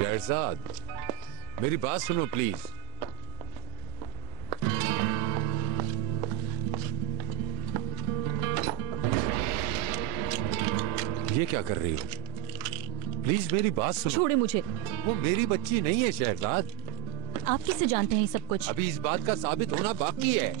शहजाद, मेरी बात सुनो प्लीज। ये क्या कर रही हो? प्लीज मेरी बात सुनो। छोड़े मुझे। वो मेरी बच्ची नहीं है शहजाद। आप किससे जानते हैं ये सब कुछ? अभी इस बात का साबित होना बाकी है।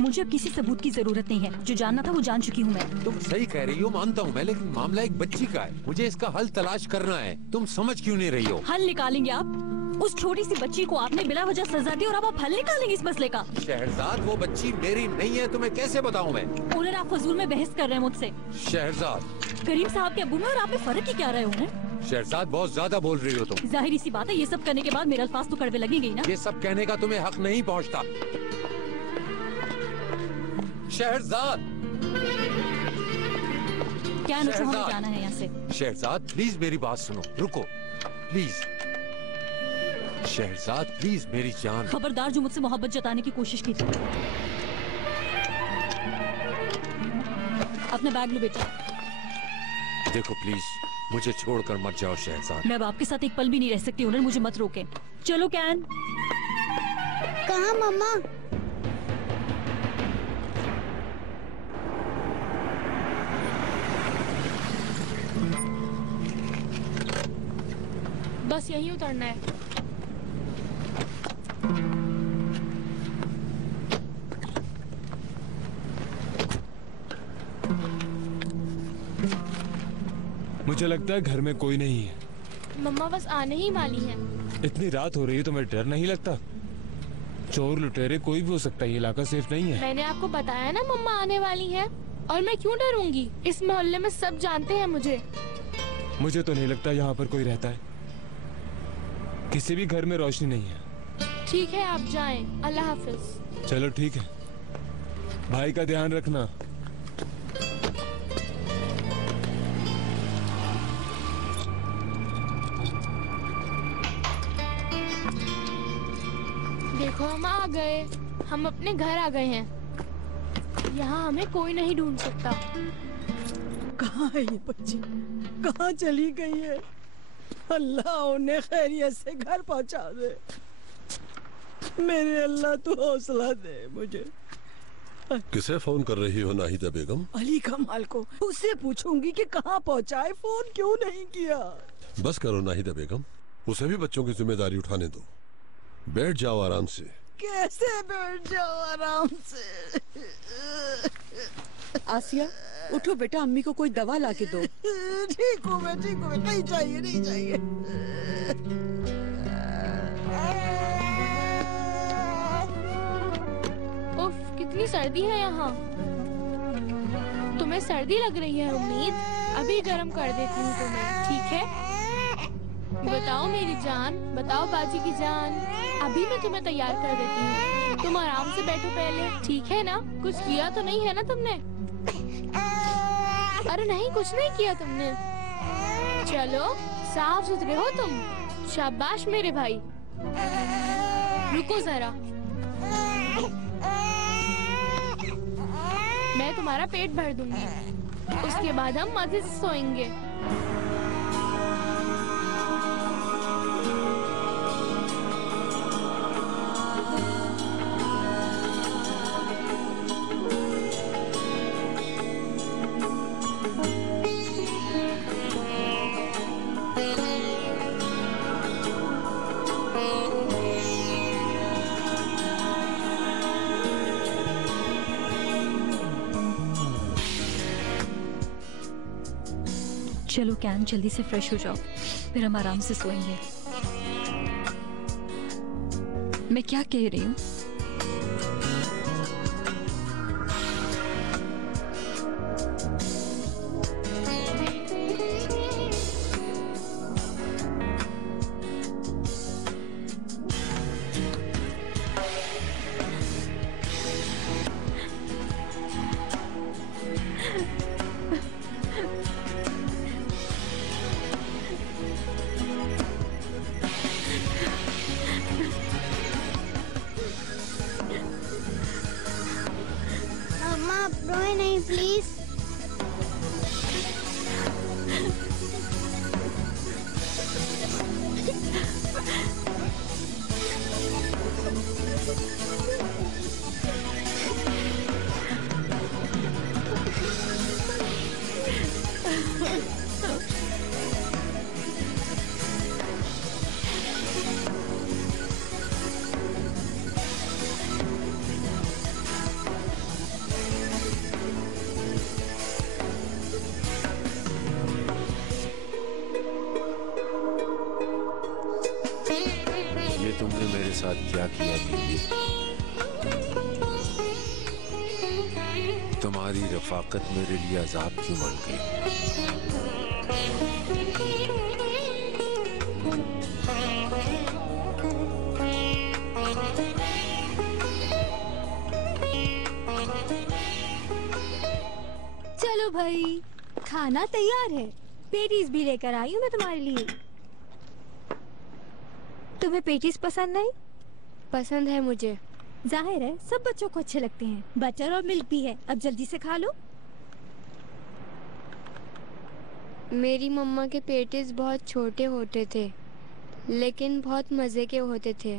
मुझे अब किसी सबूत की जरूरत नहीं है। जो जानना था वो जान चुकी हूँ मैं। तुम सही कह रही हो, मानता हूँ मैं, लेकिन मामला एक बच्ची का है। मुझे इसका हल तलाश करना है। तुम समझ क्यों नहीं रही हो? हल निकालेंगे आप? उस छोटी सी बच्ची को आपने बिना वजह सजा दी और अब आप हल निकालेंगे इस मसले का? शहजाद, वो बच्ची मेरी नहीं है, तुम्हें कैसे बताऊं मैं? ओनर, आप फजूल में बहस कर रहे हैं मुझसे। शहजाद, करीम साहब के अब्बू में और आप में फर्क ही क्या रहे हो? शहजाद, बहुत ज्यादा बोल रही हो तुम। जाहिर सी बात है, ये सब करने के बाद मेरे अल्फाज तो कड़वे लगेंगे ना। ये सब कहने का तुम्हें हक नहीं पहुंचता। शहजाद, क्या नुकसान जाना है यहाँ से? शहजाद प्लीज मेरी बात सुनो, रुको प्लीज। शहजाद प्लीज मेरी जान। खबरदार जो मुझसे मोहब्बत जताने की कोशिश की थी। अपना बैग लो बेटा। देखो प्लीज, मुझे छोड़कर मत जाओ शहजाद। मैं अब आपके साथ एक पल भी नहीं रह सकती। उन्हें मुझे मत रोके। चलो कैन। कहाँ मम्मा? बस यहीं उतरना है। मुझे लगता है घर में कोई नहीं है। मम्मा बस आने ही वाली हैं। इतनी रात हो रही है, तुम्हें डर नहीं लगता? चोर लुटेरे कोई भी हो सकता है, ये इलाका सेफ नहीं है। मैंने आपको बताया ना मम्मा आने वाली हैं, और मैं क्यों डरूंगी? इस मोहल्ले में सब जानते हैं मुझे। मुझे तो नहीं लगता यहाँ पर कोई रहता है। किसी भी घर में रोशनी नहीं है। ठीक है, आप जाएं। अल्लाह हाफिज। चलो ठीक है, भाई का ध्यान रखना। देखो हम आ गए। हम अपने घर आ गए हैं। यहाँ हमें कोई नहीं ढूंढ सकता। कहाँ है ये बच्ची? कहाँ चली गई है? अल्लाह उन्हें खैरियत से घर पहुँचा दे। मेरे अल्लाह तू हौसला दे मुझे। किसे फोन कर रही हो नाहिदा बेगम? अली कमाल को। उससे पूछूंगी कि कहाँ पहुँचा है, फोन क्यों नहीं किया? बस करो नाहिदा बेगम, उसे भी बच्चों की जिम्मेदारी उठाने दो। बैठ जाओ आराम से। कैसे बैठ जाओ आराम से? आसिया, उठो बेटा, अम्मी को कोई दवा ला के दो। ठीक हूँ मैं, ठीक हूँ। नहीं चाहिए, नहीं चाहिए। उफ, कितनी सर्दी है यहाँ। तुम्हें सर्दी लग रही है उम्मीद? अभी गर्म कर देती हूँ तुम्हें, ठीक है? बताओ मेरी जान, बताओ बाजी की जान। अभी मैं तुम्हें तैयार कर देती हूँ। तुम आराम से बैठो पहले, ठीक है ना? कुछ किया तो नहीं है ना तुमने? अरे नहीं, कुछ नहीं किया तुमने। चलो, साफ सुथरे हो तुम। शाबाश मेरे भाई। रुको जरा, मैं तुम्हारा पेट भर दूंगी। उसके बाद हम मजे से सोएंगे। चलो कैन, जल्दी से फ्रेश हो जाओ, फिर हम आराम से सोएंगे। मैं क्या कह रही हूँ? रोए नहीं प्लीज। किया बीवी, तुम्हारी रफाकत मेरे लिए अजाब क्यों बन गई? चलो भाई, खाना तैयार है। पेटीज भी लेकर आई हूँ मैं तुम्हारे लिए। तुम्हें पेटीज पसंद नहीं? पसंद है मुझे। जाहिर है सब बच्चों को अच्छे लगते हैं। बटर और मिल्क भी है, अब जल्दी से खा लो। मेरी मम्मा के पेटीज बहुत छोटे होते थे, लेकिन बहुत मजे के होते थे।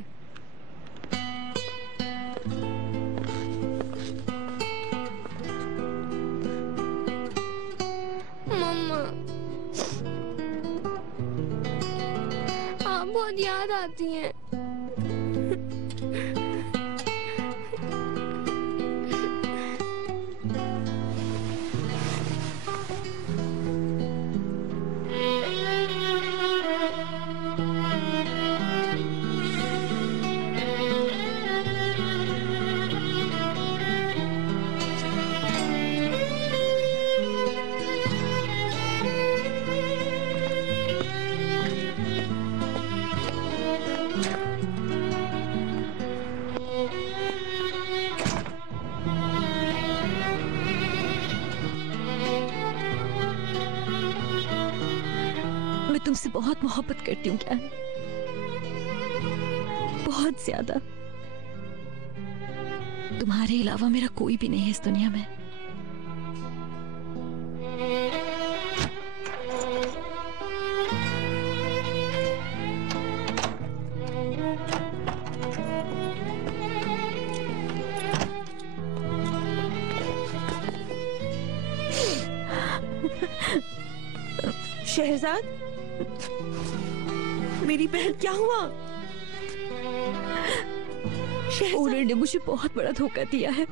मम्मा, आप बहुत याद आती हैं। मैं तुमसे बहुत मोहब्बत करती हूँ क्या, बहुत ज्यादा। तुम्हारे अलावा मेरा कोई भी नहीं है इस दुनिया में। शहजाद, मेरी बहन, क्या हुआ? ओनर ने मुझे बहुत बड़ा धोखा दिया है।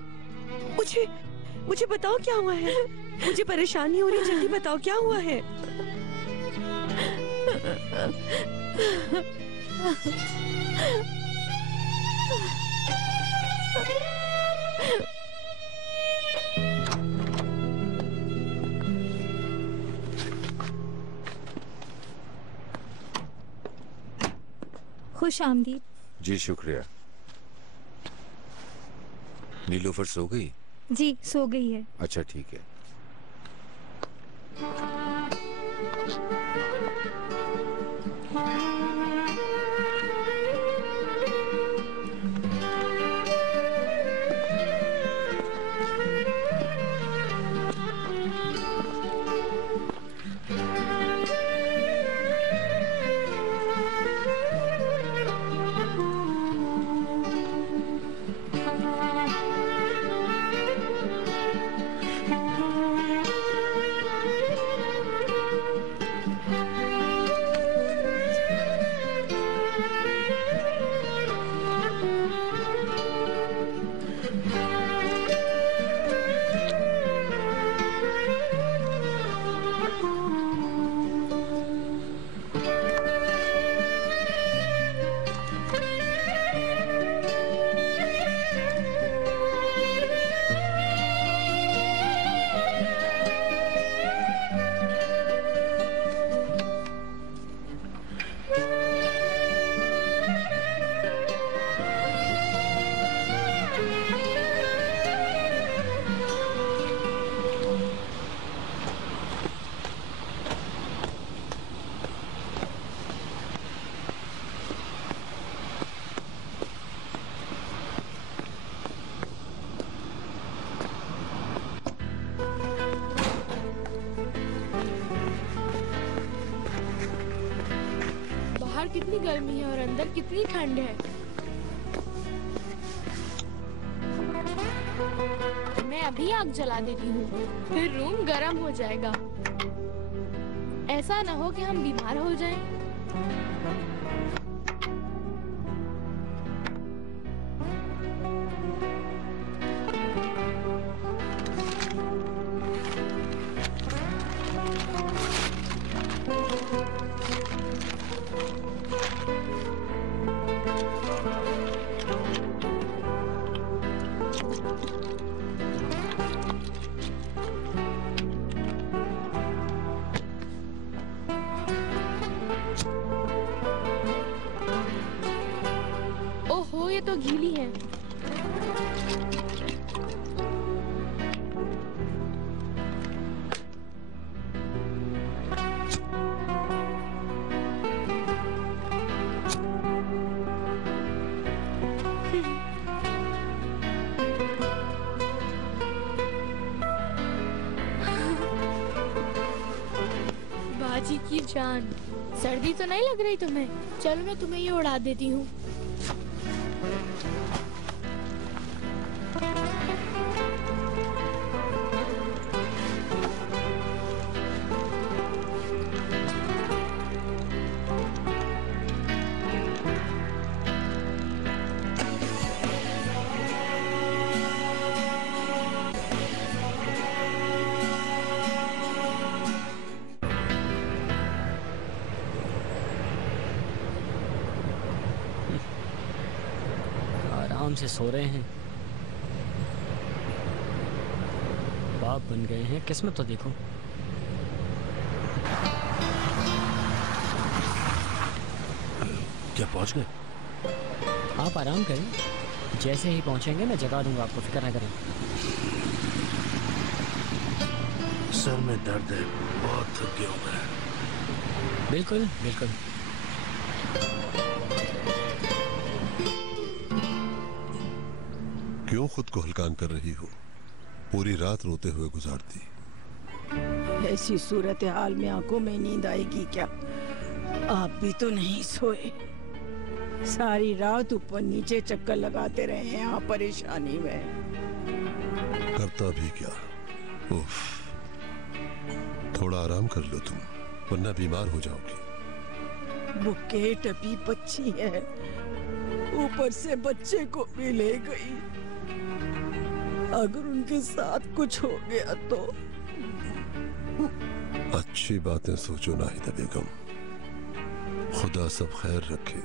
मुझे बताओ क्या हुआ है। मुझे परेशानी हो रही है, जल्दी बताओ क्या हुआ है। खुश आमदीद। जी शुक्रिया। नीलोफर सो गई? जी सो गई है। अच्छा ठीक है। कितनी गर्मी है और अंदर कितनी ठंड है। मैं अभी आग जला देती हूँ, फिर रूम गर्म हो जाएगा। ऐसा ना हो कि हम बीमार हो जाएं। की जान, सर्दी तो नहीं लग रही तुम्हें? चलो मैं तुम्हें ये उड़ा देती हूँ। आराम से सो रहे हैं, बाप बन गए हैं, किस्मत तो देखो। क्या पहुंच गए? आप आराम करें, जैसे ही पहुंचेंगे मैं जगा दूंगा आपको, फिक्र ना करें। सर में दर्द है, बहुत थक गया हूं मैं। बिल्कुल बिल्कुल। क्यों खुद को हल्कान कर रही हो? पूरी रात रोते हुए गुजारती। ऐसी सूरत हाल में आंखों में नींद आएगी क्या? आप भी तो नहीं सोए, सारी रात ऊपर नीचे चक्कर लगाते रहे हैं आप परेशानी में। करता भी क्या? उफ, थोड़ा आराम कर लो तुम, वरना बीमार हो जाओगी। बुकेट अभी बच्ची है, ऊपर से बच्चे को भी ले गई। अगर उनके साथ कुछ हो गया तो? अच्छी बातें सोचो नाहिदा बेगम, खुदा सब खैर रखे।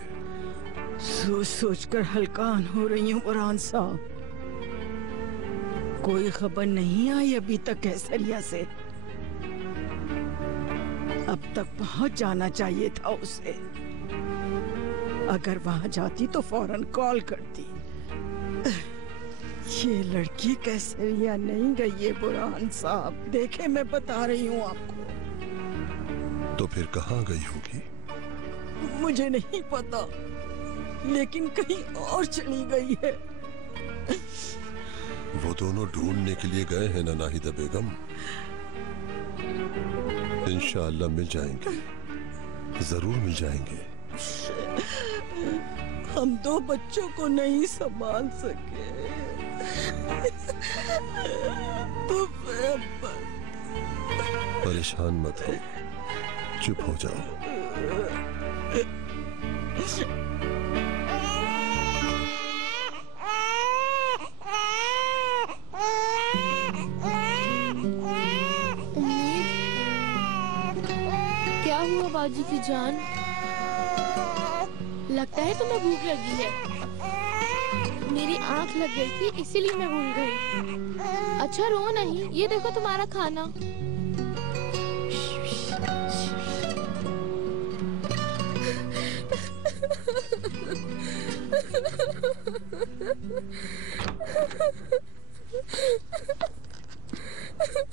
सोच सोच कर हल्कान हो रही हूँ बुरहान साहब। कोई खबर नहीं आई अभी तक कैसरिया से। अब तक पहुंच जाना चाहिए था उसे। अगर वहां जाती तो फौरन कॉल करती। ये लड़की कैसरिया नहीं गई है बुरहान साहब, देखे मैं बता रही हूँ आपको। तो फिर कहाँ गई होगी? मुझे नहीं पता, लेकिन कहीं और चली गई है। वो दोनों ढूंढने के लिए गए हैं ना नाहिदा बेगम? इंशाअल्लाह मिल जाएंगे, जरूर मिल जाएंगे। हम दो बच्चों को नहीं संभाल सके तो परेशान मत हो, चुप हो जाओ। क्या हुआ बाजी की जान? लगता है तुम्हें भूख लगी है। मेरी आंख लग गई थी इसीलिए मैं भूल गई। अच्छा रो नहीं, ये देखो तुम्हारा खाना।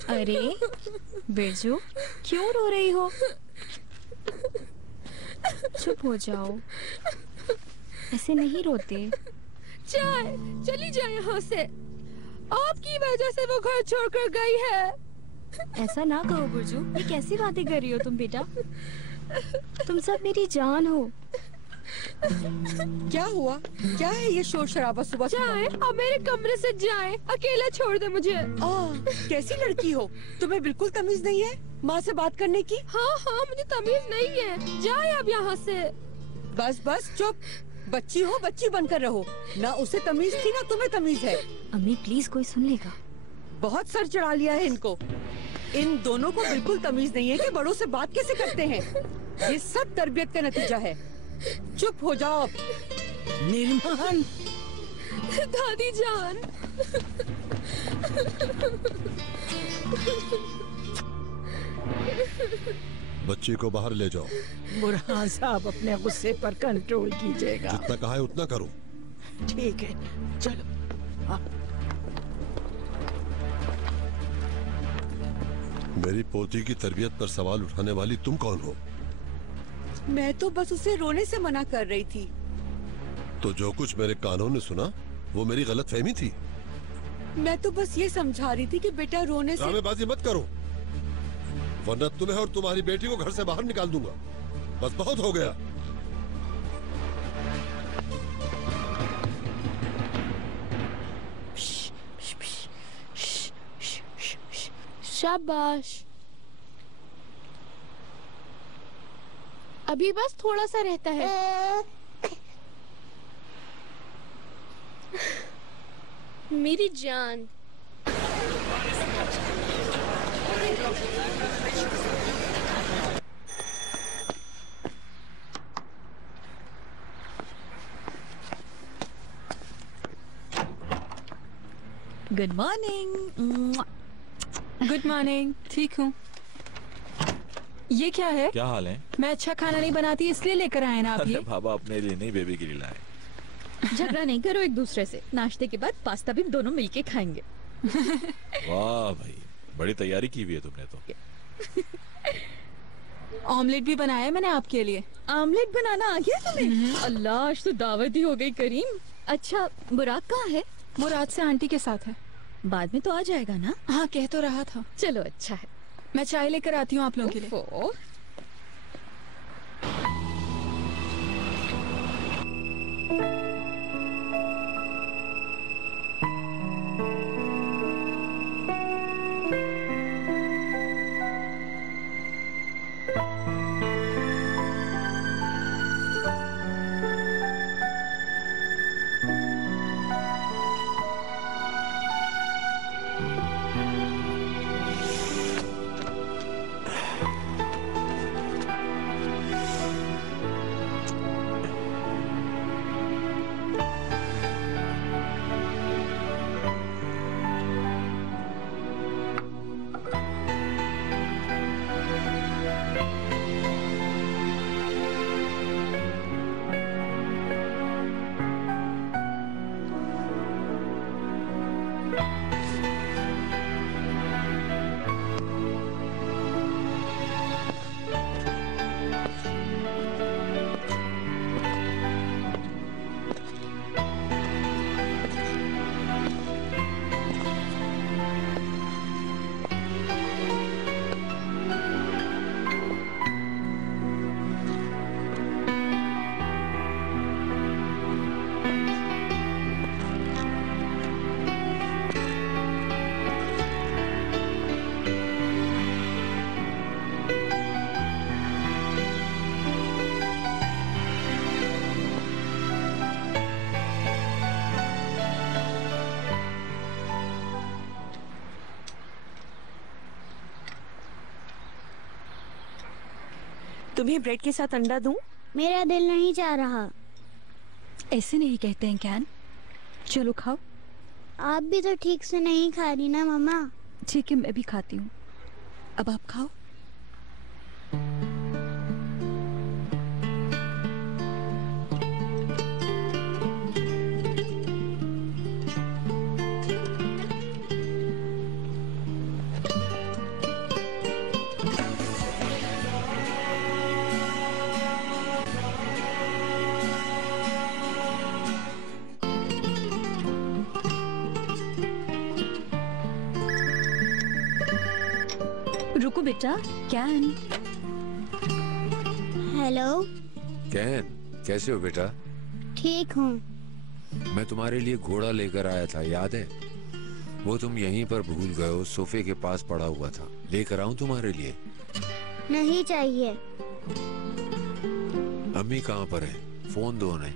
अरे बिरजू, क्यों रो रही हो? चुप हो जाओ, ऐसे नहीं रोते। चाय चली जाए यहाँ से, आपकी वजह से वो घर छोड़कर गई है। ऐसा ना कहो बिरजू, ये कैसी बातें कर रही हो तुम बेटा? तुम सब मेरी जान हो। क्या हुआ? क्या है ये शोर शराबा सुबह? जाए, अब मेरे कमरे से जाए, अकेला छोड़ दे मुझे। कैसी लड़की हो, तुम्हें बिल्कुल तमीज नहीं है माँ से बात करने की? हाँ हाँ, मुझे तमीज नहीं है। जाए अब यहाँ से। बस बस चुप, बच्ची हो बच्ची बनकर रहो। ना उसे तमीज थी ना तुम्हें तमीज है। अम्मी प्लीज, कोई सुन लेगा। बहुत सर चढ़ा लिया है इनको। इन दोनों को बिल्कुल तमीज नहीं है कि बड़ों से बात कैसे करते हैं। ये सब तरबियत का नतीजा है। चुप हो जाओ। निर्मल, दादी जान। बच्ची को बाहर ले जाओ। बुरहान साहब अपने गुस्से पर कंट्रोल कीजिएगा। जितना कहा है उतना करो। ठीक है, चलो। हाँ। मेरी पोती की तरबियत पर सवाल उठाने वाली तुम कौन हो? मैं तो बस उसे रोने से मना कर रही थी। तो जो कुछ मेरे कानों ने सुना वो मेरी गलतफहमी थी। मैं तो बस ये समझा रही थी कि बेटा रोने से। ड्रामेबाजी मत करो। वरना तुम्हें और तुम्हारी बेटी को घर से बाहर निकाल दूंगा। बस बहुत हो गया। शाबाश। अभी बस थोड़ा सा रहता है। मेरी जान। Good morning. Good morning. ठीक हूँ। ये क्या है? क्या हाल है? मैं अच्छा खाना नहीं बनाती इसलिए लेकर आए ना आप ये। बाबा अपने लिए नहीं, बेबी के लिए लाए। झगड़ा नहीं करो एक दूसरे से। नाश्ते के बाद पास्ता भी दोनों मिलके खाएंगे। वाह भाई, बड़ी तैयारी की हुई है तुमने तो। ऑमलेट भी बनाया है मैंने आपके लिए। ऑमलेट बनाना आ गया तुम्हें? अल्लाह, आज तो दावत ही हो गई करीम। अच्छा, मुराद कहाँ है? मुराद से आंटी के साथ है। बाद में तो आ जाएगा ना? हाँ, कह तो रहा था। चलो अच्छा है। मैं चाय लेकर आती हूँ आप लोगों के लिए। तुम्हें ब्रेड के साथ अंडा दूं? मेरा दिल नहीं चाह रहा। ऐसे नहीं कहते हैं कैन। चलो खाओ। आप भी तो ठीक से नहीं खा रही ना मम्मा। ठीक है, मैं भी खाती हूँ। अब आप खाओ। रुको बेटा। कैन। हेलो कैन, कैसे हो बेटा? ठीक हूँ। मैं तुम्हारे लिए घोड़ा लेकर आया था, याद है? वो तुम यहीं पर भूल गए हो, सोफे के पास पड़ा हुआ था। लेकर आऊं तुम्हारे लिए? नहीं चाहिए। अम्मी कहाँ पर है? फोन दो उन्हें।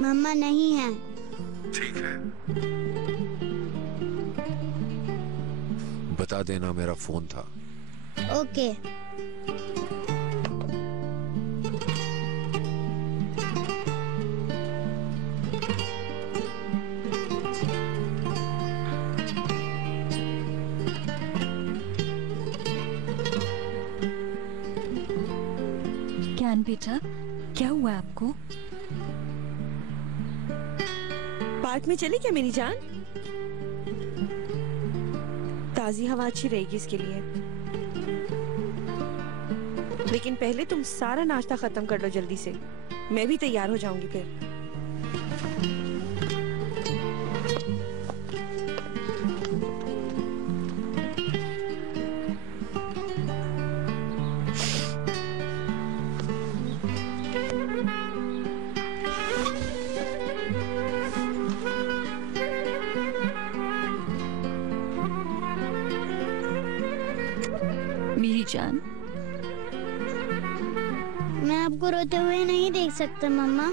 मम्मा नहीं है। ठीक है, बता देना मेरा फोन था। ओके। कैन बेटा, क्या हुआ आपको? पार्क में चले क्या मेरी जान? ताजी हवा अच्छी रहेगी इसके लिए। लेकिन पहले तुम सारा नाश्ता खत्म कर लो जल्दी से। मैं भी तैयार हो जाऊंगी फिर। जान। मैं आपको रोते हुए नहीं देख सकता मम्मा।